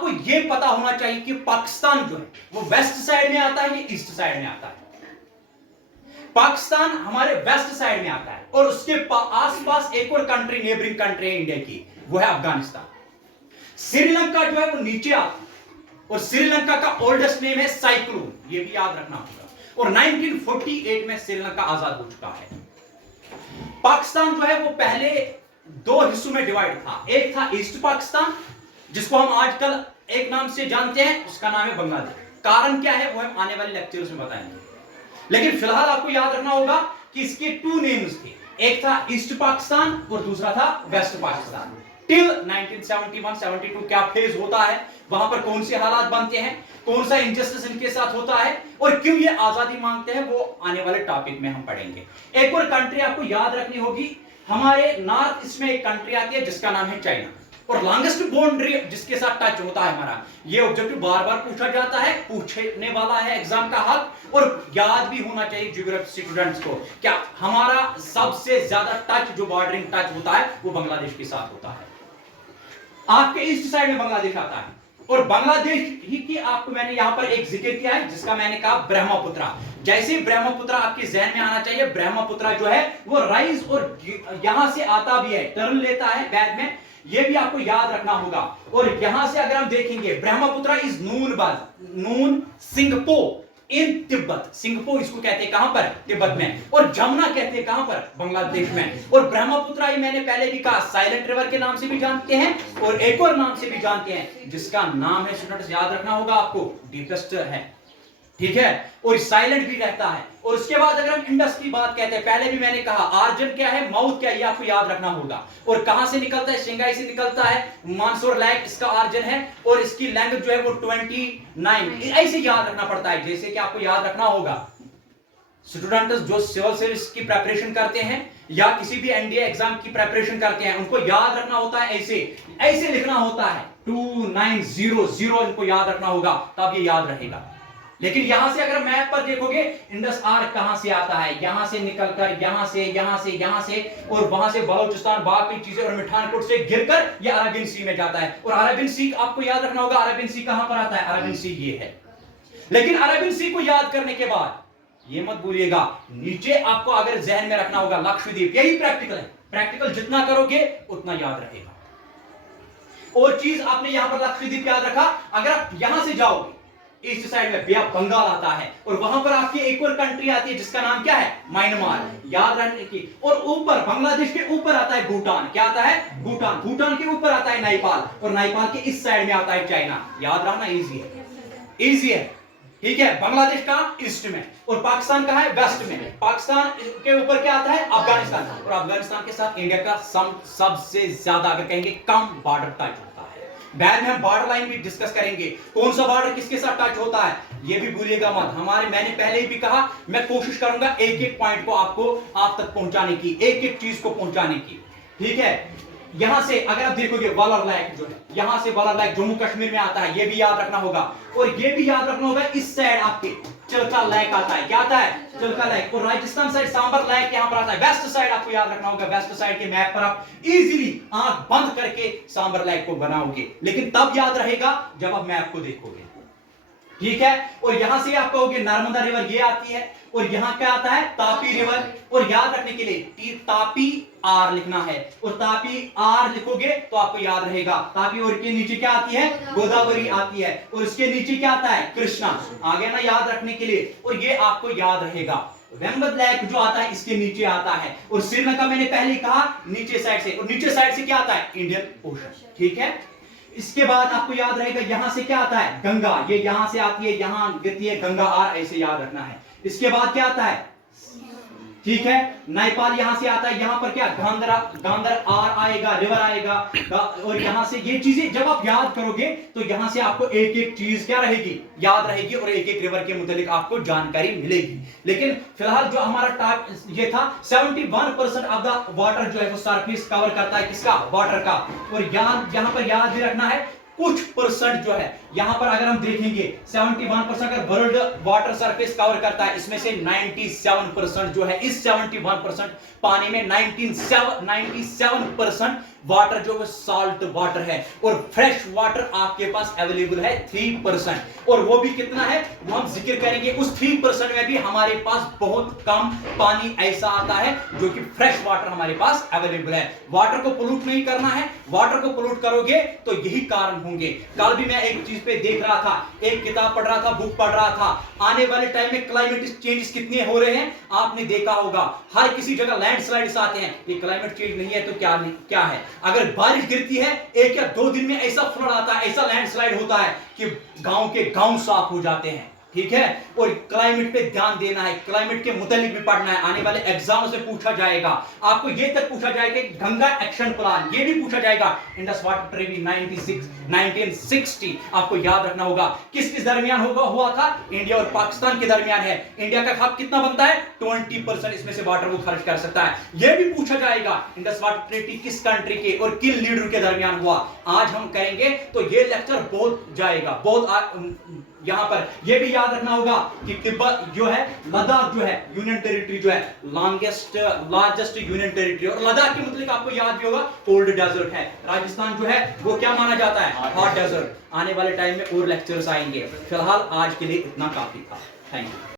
आपको यह पता होना चाहिए कि पाकिस्तान जो है वो वेस्ट साइड में आता है या ईस्ट साइड में आता है। पाकिस्तान हमारे वेस्ट साइड में आता है और उसके आसपास एक और कंट्री, नेबरिंग कंट्री है इंडिया की, वो है अफगानिस्तान। श्रीलंका जो है वो नीचे आता है और श्रीलंका का ओल्डेस्ट नेम है साइक्लोन, ये भी याद रखना होगा। और 1948 में श्रीलंका आजाद हो चुका है। पाकिस्तान जो है वो पहले दो हिस्सों में डिवाइड था। एक था ईस्ट पाकिस्तान, जिसको हम आजकल एक नाम से जानते हैं, उसका नाम है बांग्लादेश। कारण क्या है वो हम आने वाले लेक्चर्स में बताएंगे, लेकिन फिलहाल आपको याद रखना होगा कि इसके टू नेम्स थे, एक था ईस्ट पाकिस्तान और दूसरा था वेस्ट पाकिस्तान। टिल 1971-72 क्या फेज होता है, वहां पर कौन से हालात बनते हैं, कौन सा इनजस्टिस इनके साथ होता है और क्यों ये आजादी मांगते हैं, वो आने वाले टॉपिक में हम पढ़ेंगे। एक और कंट्री आपको याद रखनी होगी, हमारे नॉर्थ ईस्ट में एक कंट्री आती है जिसका नाम है चाइना, और लॉन्गेस्ट बाउंड्री जिसके साथ टच होता है हमारा। ये ऑब्जेक्टिव बार बार पूछा जाता है, पूछने वाला है एग्जाम का हक, और याद भी होना चाहिए ज्योग्राफी स्टूडेंट्स को, क्या हमारा सबसे ज्यादा टच जो बॉर्डरिंग टच होता है वो बांग्लादेश के साथ होता है। आपके ईस्ट साइड में बांग्लादेश आता है, और बांग्लादेश ही की आपको मैंने यहां पर एक जिक्र किया है जिसका मैंने कहा ब्रह्मपुत्रा। जैसे ब्रह्मपुत्रा आपके जहन में आना चाहिए, ब्रह्मपुत्रा जो है वो राइज और यहां से आता भी है, टर्न लेता है बैग में, ये भी आपको याद रखना होगा। और यहां से अगर हम देखेंगे, ब्रह्मपुत्रा इज नून सिंगपो इन तिब्बत। सिंगपो इसको कहते हैं कहां पर, तिब्बत में, और जमुना कहते हैं कहां पर, बांग्लादेश में। और ब्रह्मपुत्रा ही मैंने पहले भी कहा साइलेंट रिवर के नाम से भी जानते हैं और एक और नाम से भी जानते हैं जिसका नाम है, स्टूडेंट्स याद रखना होगा आपको, डीपेस्ट है, ठीक है, और साइलेंट भी रहता है। और उसके बाद अगर हम इंडस की बात कहते हैं, पहले भी मैंने कहा आर्जन क्या है, माउथ क्या है, ये आपको याद रखना होगा। और कहां से निकलता है, शंघाई से निकलता है, मानसोर लेक इसका आर्जन है, और इसकी लैंग्वेज जो है वो 29, ऐसे याद रखना पड़ता है। जैसे कि आपको याद रखना होगा स्टूडेंट्स जो सिविल सर्विस की प्रिपरेशन करते हैं या किसी भी एनडीए एग्जाम की प्रिपरेशन करते हैं, उनको याद रखना होता है, ऐसे लिखना होता है 2900, इनको याद रखना होगा, तब ये याद रहेगा। लेकिन यहां से अगर मैप पर देखोगे, इंडस आर कहां से आता है, यहां से निकलकर यहां से और वहां से बलोचिस्तान, बाकी चीजें और मिठानकोट से गिरकर ये अरबियन सी में जाता है। और अरबियन सी आपको याद रखना होगा, अरबियन सी कहां पर आता है, अरबियन सी ये है। लेकिन अरबियन सी को याद करने के बाद ये मत भूलिएगा, नीचे आपको अगर जहन में रखना होगा लक्षद्वीप, यही प्रैक्टिकल है, प्रैक्टिकल जितना करोगे उतना याद रहेगा। और चीज आपने यहां पर लक्षद्वीप याद रखा, अगर आप यहां से जाओगे ईस्ट साइड में बे ऑफ बंगाल आता है, और वहां पर आपकी एक और कंट्री आती है जिसका नाम क्या है, म्यांमार, याद रखने की। और ऊपर बांग्लादेश के ऊपर आता है भूटान, क्या आता है, भूटान, भूटान के ऊपर आता है नेपाल, और नेपाल के इस साइड में आता है चाइना। याद रखना इजी है, इजी है, ठीक है। बांग्लादेश का ईस्ट में और पाकिस्तान का है वेस्ट में। पाकिस्तान के ऊपर क्या आता है, अफगानिस्तान, और अफगानिस्तान के साथ इंडिया का सबसे ज्यादा अगर कहेंगे कम बॉर्डर टच होता है। बाद में हम बॉर्डर लाइन भी डिस्कस करेंगे, कौन सा बॉर्डर किसके साथ टच होता है, ये भी भूलिएगा मत। मैंने पहले ही भी कहा, मैं कोशिश करूंगा एक एक पॉइंट को आप तक पहुंचाने की, एक एक चीज को पहुंचाने की, ठीक है। यहां से अगर आप देखोगे वलर लेक जो है, यहां से वलर लेक जम्मू कश्मीर में आता है, ये भी याद रखना होगा। और ये भी याद रखना होगा, इस साइड आपके चिल्का लेक आता है, क्या आता है, चिल्का लेक। और राजस्थान साइड सांबर लेक यहां पर आता है। वेस्ट साइड आपको याद रखना होगा, वेस्ट साइड के मैप पर आप इजीली आंख बंद करके सांबर लेक को बनाओगे, लेकिन तब याद रहेगा जब आप मैप को देखोगे, ठीक है। और यहां से आप कहोगे नर्मदा रिवर ये आती है, और यहां क्या आता है, तापी रिवर। और याद रखने के लिए तापी आर लिखना है, और तापी आर लिखोगे तो आपको याद रहेगा। तापी और के नीचे क्या आती है, गोदावरी आती है, और इसके नीचे क्या आता है, कृष्णा। आगे ना याद रखने के लिए, और ये आपको याद रहेगा। वेम्बद लेक जो आता है इसके नीचे आता है, और श्रीलंका मैंने पहले कहा नीचे साइड से, और नीचे साइड से क्या आता है, इंडियन ओशन, ठीक है। इसके बाद आपको याद रहेगा यहां से क्या आता है, गंगा, ये यहां से आती है, यहां गिरती है गंगा आर, ऐसे याद रखना है। इसके बाद क्या आता है, ठीक है, नेपाल यहां से आता है, यहां पर क्या गांधर आर आएगा, रिवर आएगा, और यहां से ये चीजें जब आप याद करोगे तो यहां से आपको एक एक चीज क्या रहेगी, याद रहेगी, और एक एक रिवर के मुतालिक आपको जानकारी मिलेगी। लेकिन फिलहाल जो हमारा ये था 71% ऑफ द वाटर जो है वो सरफेस कवर करता है, किसका, वाटर का। और यहां पर याद भी रखना है कुछ परसेंट जो है, यहां पर अगर हम देखेंगे 71% अगर वर्ल्ड वाटर सरफेस कवर करता है, इसमें से 97% जो है, इस 71% पानी में 97% वाटर जो है साल्ट वाटर है, और फ्रेश वाटर आपके पास अवेलेबल है 3%, और वो भी कितना है वो हम जिक्र करेंगे। उस 3% में भी हमारे पास बहुत कम पानी ऐसा आता है जो कि फ्रेश वाटर हमारे पास अवेलेबल है। वाटर को पोल्यूट नहीं करना है, वाटर को पोल्यूट करोगे तो यही कारण होंगे। कल भी मैं एक चीज पे देख रहा था, एक किताब पढ़ रहा था, बुक पढ़ रहा था, आने वाले टाइम में क्लाइमेट चेंजेस कितने हो रहे हैं आपने देखा होगा। हर किसी जगह लैंडस्लाइड्स आते हैं, ये क्लाइमेट चेंज नहीं है तो क्या है? अगर बारिश गिरती है 1 या 2 दिन में ऐसा फ्लड आता है, ऐसा लैंडस्लाइड होता है कि गांव के गांव साफ हो जाते हैं। ठीक है, और क्लाइमेट पे ध्यान देना है, क्लाइमेट के मुतालिक भी पढ़ना है। आने वाले एग्जाम से पूछा जाएगा, आपको ये तक पूछा जाएगा कि गंगा एक्शन प्लान, ये भी पूछा जाएगा। इंडस वाटर ट्रीटी 1960 आपको याद रखना होगा। किस दरमियान हुआ था? इंडिया और पाकिस्तान के दरमियान है। इंडिया का खाप कितना बनता है? 20% इसमें से वाटर वो खर्च कर सकता है। यह भी पूछा जाएगा इंडस वाटर ट्रीटी किस कंट्री के और किन लीडर के दरमियान हुआ। आज हम करेंगे तो ये लेक्चर बहुत जाएगा, बहुत यहां पर यह भी याद रखना होगा कि तिब्बत जो है, लद्दाख जो है यूनियन टेरिटरी जो है, लार्जेस्ट यूनियन टेरिटरी, और लद्दाख के मतलब आपको याद भी होगा कोल्ड डेजर्ट है। राजस्थान जो है वो क्या माना जाता है? Hot desert. आने वाले टाइम में और लेक्चर्स आएंगे। फिलहाल आज के लिए इतना काफी था। Thank you.